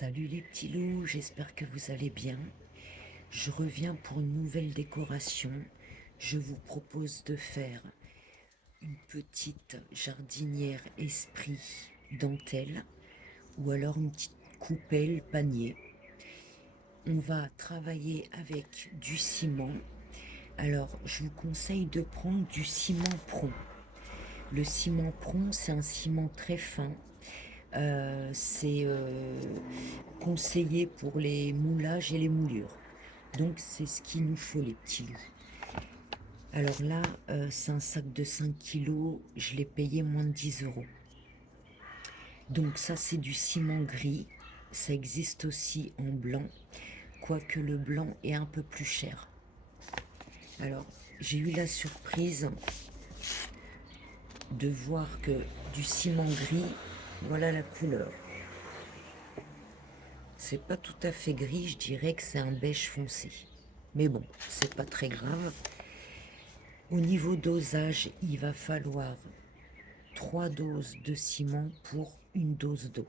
Salut les petits loups, j'espère que vous allez bien. Je reviens pour une nouvelle décoration. Je vous propose de faire une petite jardinière esprit dentelle ou alors une petite coupelle panier. On va travailler avec du ciment. Alors, je vous conseille de prendre du ciment prond. Le ciment prond, c'est un ciment très fin. C'est conseillé pour les moulages et les moulures. Donc c'est ce qu'il nous faut les petits loups. Alors là, c'est un sac de 5 kilos, je l'ai payé moins de 10 euros. Donc ça c'est du ciment gris, ça existe aussi en blanc, quoique le blanc est un peu plus cher. Alors j'ai eu la surprise de voir que du ciment gris, voilà la couleur. C'est pas tout à fait gris, je dirais que c'est un beige foncé. Mais bon, c'est pas très grave. Au niveau dosage, il va falloir 3 doses de ciment pour une dose d'eau.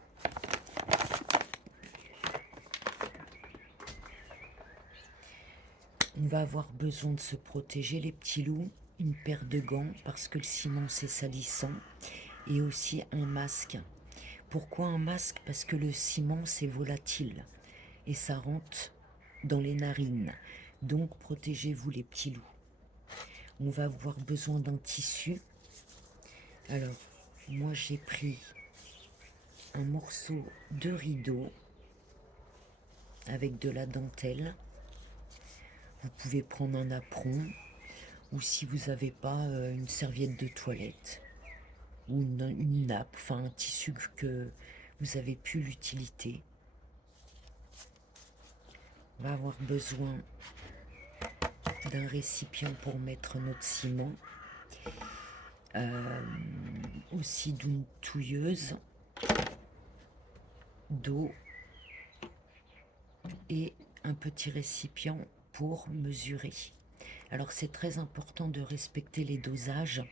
On va avoir besoin de se protéger les petits loups, une paire de gants parce que le ciment c'est salissant et aussi un masque. Pourquoi un masque? Parce que le ciment c'est volatile et ça rentre dans les narines. Donc protégez-vous les petits loups. On va avoir besoin d'un tissu. Alors moi j'ai pris un morceau de rideau avec de la dentelle. Vous pouvez prendre un apron ou si vous n'avez pas une serviette de toilette ou une nappe, enfin un tissu que vous avez pu l'utilité. On va avoir besoin d'un récipient pour mettre notre ciment, aussi d'une touilleuse, d'eau et un petit récipient pour mesurer. Alors c'est très important de respecter les dosages.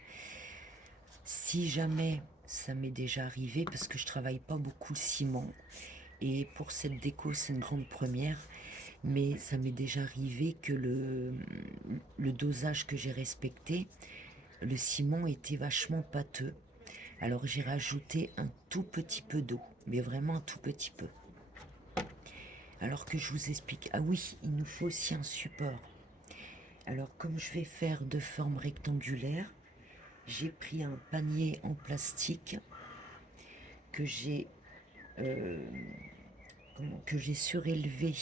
Si jamais, ça m'est déjà arrivé parce que je travaille pas beaucoup le ciment et pour cette déco c'est une grande première, mais ça m'est déjà arrivé que le dosage que j'ai respecté, le ciment était vachement pâteux. Alors j'ai rajouté un tout petit peu d'eau, mais vraiment un tout petit peu. Alors que je vous explique, ah oui, il nous faut aussi un support. Alors comme je vais faire de forme rectangulaire, j'ai pris un panier en plastique que j'ai surélevé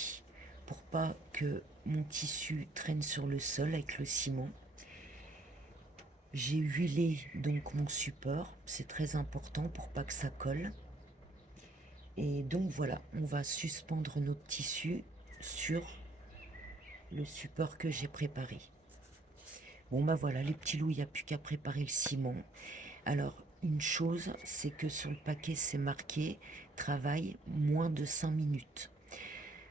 pour pas que mon tissu traîne sur le sol avec le ciment. J'ai huilé donc mon support, c'est très important pour pas que ça colle. Et donc voilà, on va suspendre notre tissu sur le support que j'ai préparé. Bon bah voilà, les petits loups, il n'y a plus qu'à préparer le ciment. Alors, une chose, c'est que sur le paquet, c'est marqué travail moins de 5 minutes.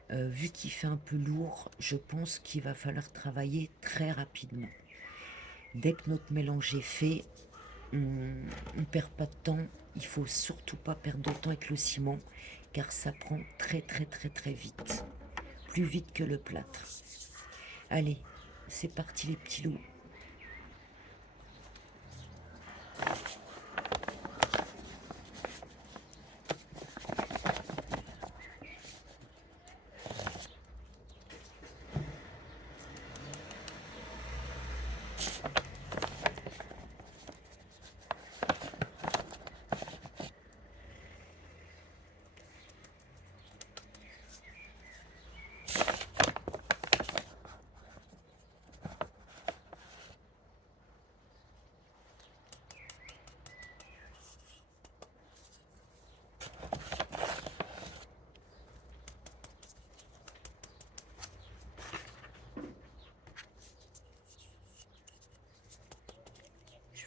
Vu qu'il fait un peu lourd, je pense qu'il va falloir travailler très rapidement. Dès que notre mélange est fait, on ne perd pas de temps. Il faut surtout pas perdre de temps avec le ciment, car ça prend très très très très vite. Plus vite que le plâtre. Allez, c'est parti les petits loups.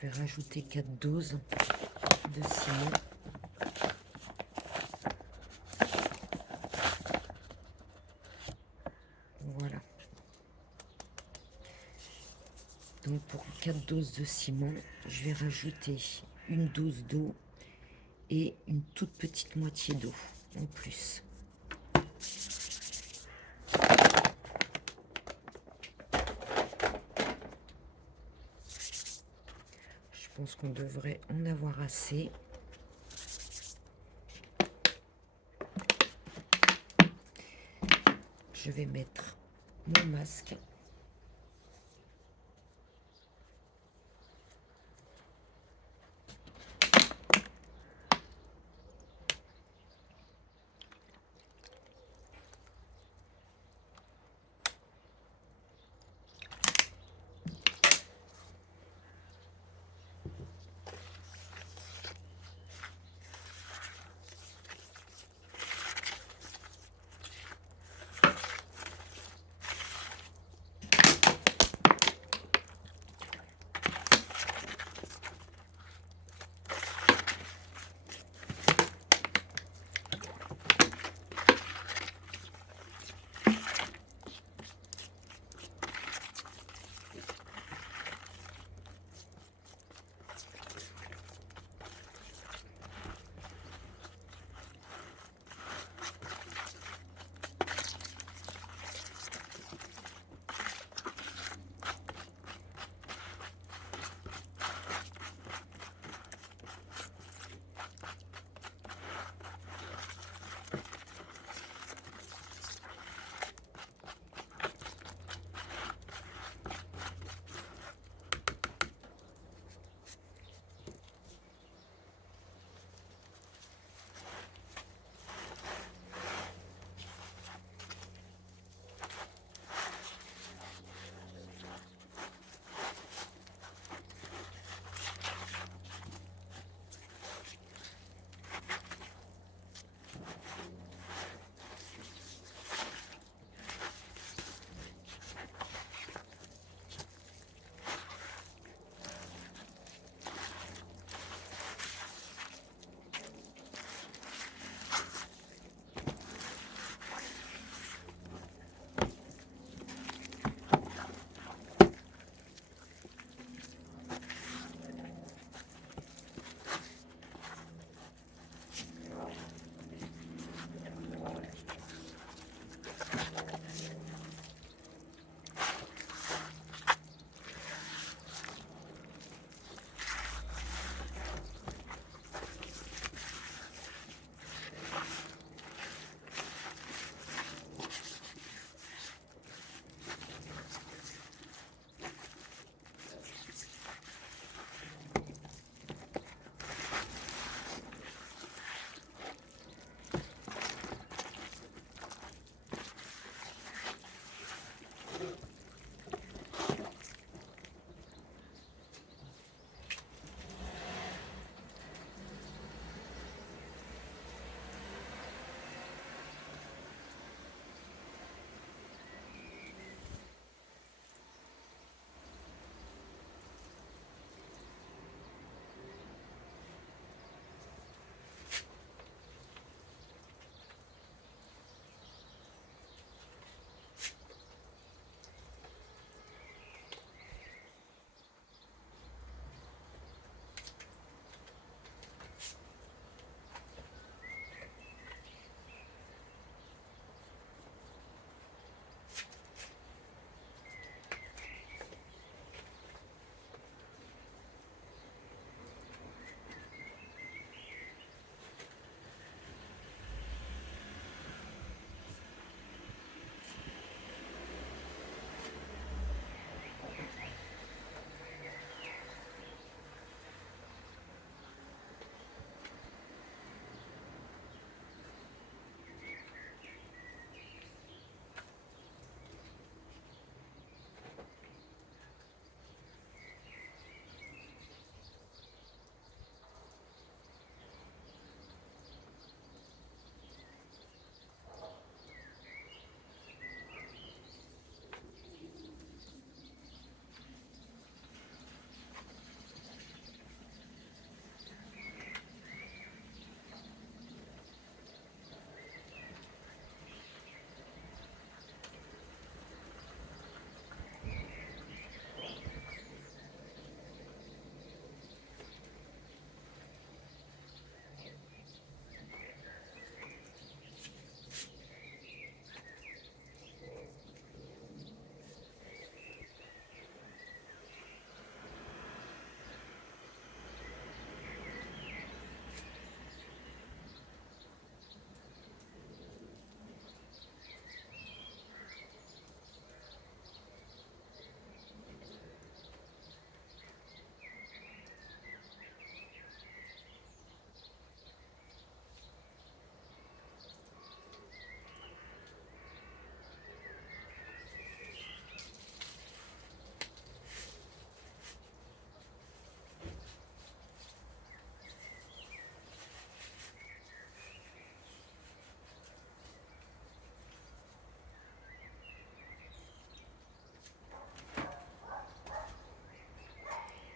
Je vais rajouter 4 doses de ciment. Voilà. Donc pour 4 doses de ciment, je vais rajouter une dose d'eau et une toute petite moitié d'eau en plus. pense qu'on devrait en avoir assez. Je vais mettre mon masque.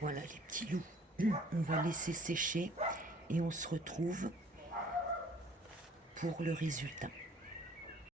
Voilà les petits loups. On va laisser sécher et on se retrouve pour le résultat.